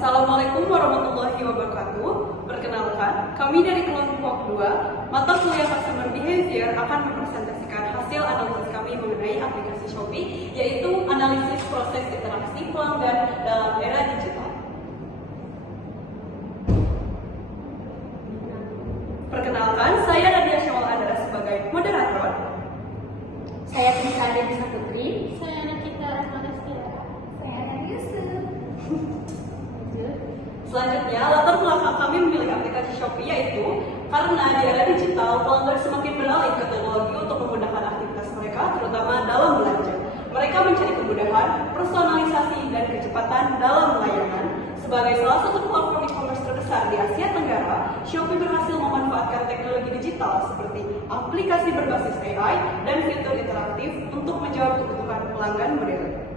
Assalamualaikum warahmatullahi wabarakatuh. Perkenalkan, kami dari kelompok 2, mata kuliah Customer Behavior akan mempresentasikan hasil analisis kami mengenai aplikasi Shopee, yaitu analisis proses interaksi pelanggan dalam era digital. Perkenalkan, saya Nadia Syawal Andra sebagai moderator. Saya Tisa Adebisa Putri. Saya Nakita Rasmanastia. Saya Ana Yusuf. Selanjutnya, latar belakang kami memilih aplikasi Shopee yaitu karena di era digital, pelanggan semakin beralih ke teknologi untuk memudahkan aktivitas mereka, terutama dalam belanja. Mereka mencari kemudahan, personalisasi, dan kecepatan dalam layanan. Sebagai salah satu platform e-commerce terbesar di Asia Tenggara, Shopee berhasil memanfaatkan teknologi digital seperti aplikasi berbasis AI dan fitur interaktif untuk menjawab kebutuhan pelanggan modern.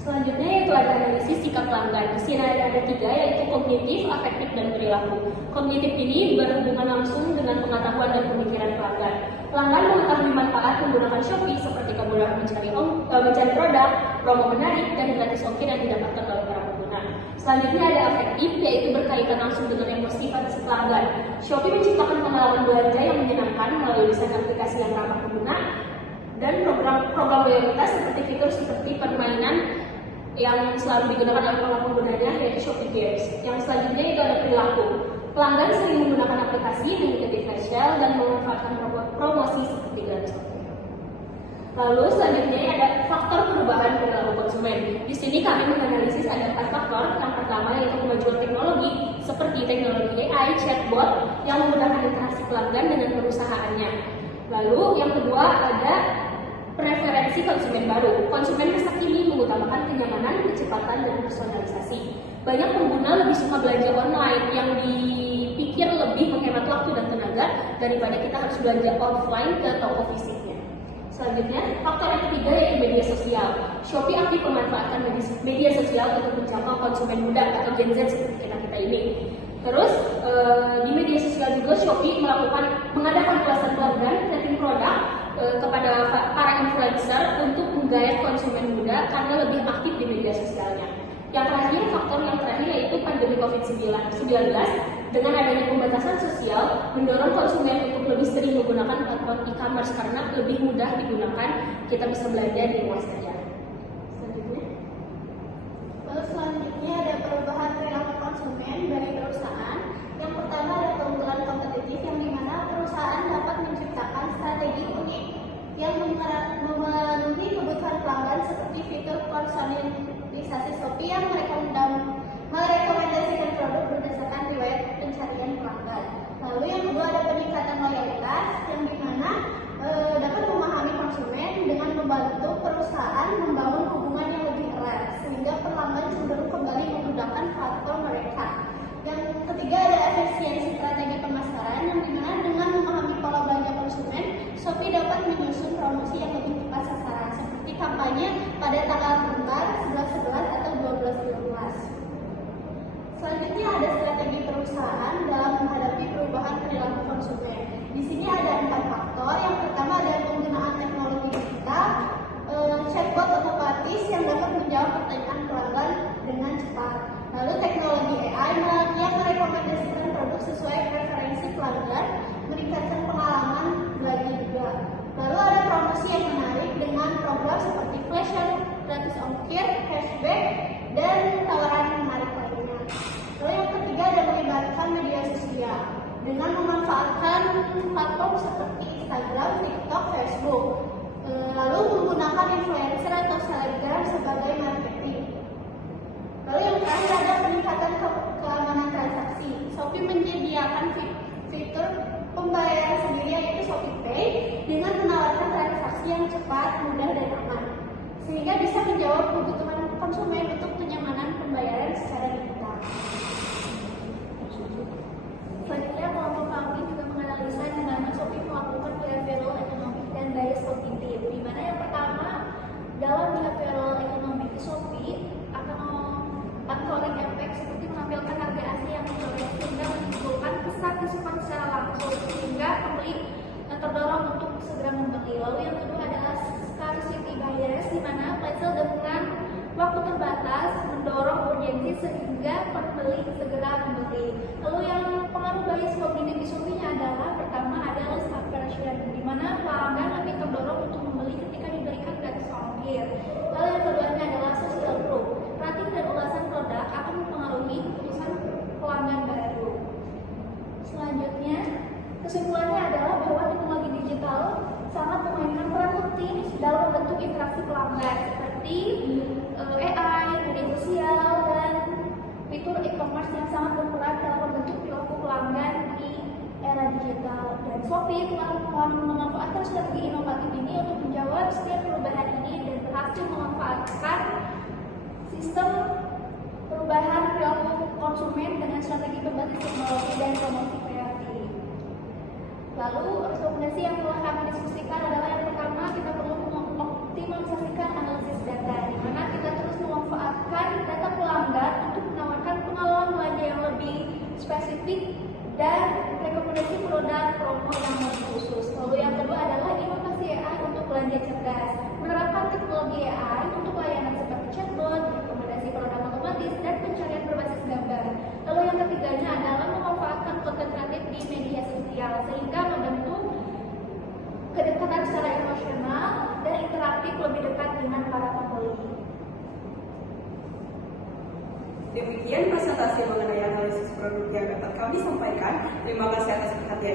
Selanjutnya yaitu ada analisis sikap pelanggan. Di sini ada 3, yaitu kognitif, afektif, dan perilaku. Kognitif ini berhubungan langsung dengan pengetahuan dan pemikiran pelanggan. Pelanggan mengetahui manfaat menggunakan Shopee seperti kemudahan mencari produk, promo menarik, dan gratis ongkir yang didapatkan oleh para pengguna. Selanjutnya ada afektif, yaitu berkaitan langsung dengan emosi pada si pelanggan. Shopee menciptakan pengalaman belanja yang menyenangkan melalui desain aplikasi yang ramah pengguna dan program loyalitas seperti permainan yang selalu digunakan oleh para penggunanya, yaitu Shopee Games. Yang selanjutnya itu ada perilaku. Pelanggan sering menggunakan aplikasi mengikuti flash sale dan memanfaatkan promosi seperti gratis ongkir. Lalu selanjutnya ada faktor perubahan perilaku konsumen. Di sini kami menganalisis ada 4 faktor. Yang pertama yaitu kemajuan teknologi seperti teknologi AI, chatbot yang memudahkan interaksi pelanggan dengan perusahaannya. Lalu yang kedua ada preferensi konsumen baru. Konsumen masa kini mengutamakan kenyamanan, kecepatan, dan personalisasi. Banyak pengguna lebih suka belanja online yang dipikir lebih menghemat waktu dan tenaga daripada kita harus belanja offline ke toko fisiknya. Selanjutnya, faktor yang ketiga yaitu media sosial. Shopee aktif memanfaatkan media sosial untuk menjangkau konsumen muda atau Gen Z seperti kita ini. Terus di media sosial juga Shopee mengadakan ulasan pelanggan, rating produk kepada para influencer untuk menggait konsumen muda karena lebih aktif di media sosialnya. Yang terakhir, faktor yang terakhir yaitu pandemi COVID-19. Dengan adanya pembatasan sosial, mendorong konsumen untuk lebih sering menggunakan platform e-commerce karena lebih mudah digunakan, kita bisa belanja di rumah saja. Selanjutnya ada perubahan perilaku konsumen dari perusahaan. Yang pertama ada keunggulan kompetitif yang dimana perusahaan dapat menciptakan strategi unik yang memenuhi kebutuhan pelanggan seperti fitur personalisasi Shopee yang merekomendasikan produk berdasarkan riwayat pencarian pelanggan. Lalu yang kedua ada peningkatan loyalitas yang dimana dapat memahami konsumen dengan membantu perusahaan membangun hubungan yang lebih erat sehingga pelanggan cenderung kembali menggunakan platform mereka. Yang ketiga ada efisiensi strategi pemasaran yang dimana dengan memahami pola belanja konsumen, Shopee dapat menyusun promosi yang lebih tepat sasaran seperti kampanye pada tanggal tertentu 11/11 atau 12/12. Selanjutnya ada strategi perusahaan dalam menghadapi perubahan perilaku konsumen. Di sini ada 4 faktor. Yang pertama ada penggunaan teknologi digital, chatbot otomatis yang dapat menjawab pertanyaan pelanggan dengan cepat. Lalu teknologi AI yang merekomendasikan produk sesuai preferensi pelanggan, meningkatkan pengalaman belanja juga. Lalu ada promosi yang menarik dengan program seperti flash sale, gratis ongkir, cashback, dan tawaran menarik lainnya. Lalu yang ketiga ada melibatkan media sosial dengan memanfaatkan platform seperti Instagram, TikTok, Facebook. Lalu menggunakan influencer atau selebgram sebagai marketing. Lalu yang terakhir ada peningkatan keamanan transaksi. Shopee menyediakan fitur pembayaran sendiri yaitu Shopee Pay dengan menawarkan transaksi yang cepat, mudah, dan aman, sehingga bisa menjawab kebutuhan konsumen untuk kenyamanan pembayaran secara digital. Selanjutnya, kelompok kami juga menganalisa di mana Shopee melakukan behavioral economic dan bias cognitive. Di mana yang pertama, dalam behavioral sehingga pembeli segera membeli. Lalu yang pengaruh bias kognitif di Shopee-nya adalah pertama ada loss aversion, di mana pelanggan lebih terdorong untuk membeli ketika diberikan gratis ongkir. Lalu yang keduanya adalah social proof. Rating dan ulasan produk akan mempengaruhi keputusan pelanggan baru. Selanjutnya, kesimpulannya adalah bahwa teknologi digital sangat memainkan peran penting dalam membentuk interaksi pelanggan seperti AI, media sosial, dan fitur e-commerce yang sangat berperan dalam membentuk perilaku pelanggan di era digital. Dan Shopee telah memanfaatkan strategi inovatif ini untuk menjawab setiap perubahan ini dan berhasil memanfaatkan sistem perubahan perilaku konsumen dengan strategi berbasis teknologi dan promosi kreatif. Lalu rekomendasi yang telah kami diskusikan adalah yang pertama, kita perlu mengoptimalisasikan analisis data, di mana kita terus memanfaatkan data pelanggan untuk menawarkan pengalaman belanja yang lebih spesifik dan rekomendasi produk promo yang lebih khusus. Lalu yang kedua adalah inovasi AI untuk belanja cerdas, menerapkan teknologi AI untuk layanan seperti chatbot, rekomendasi produk otomatis, dan pencarian berbasis gambar. Lalu yang ketiganya adalah memanfaatkan konten kreatif di media sosial sehingga membentuk kedekatan secara emosional dan interaktif lebih dekat dengan para pembeli. Demikian presentasi mengenai analisis produk yang dapat kami sampaikan. Terima kasih atas perhatiannya.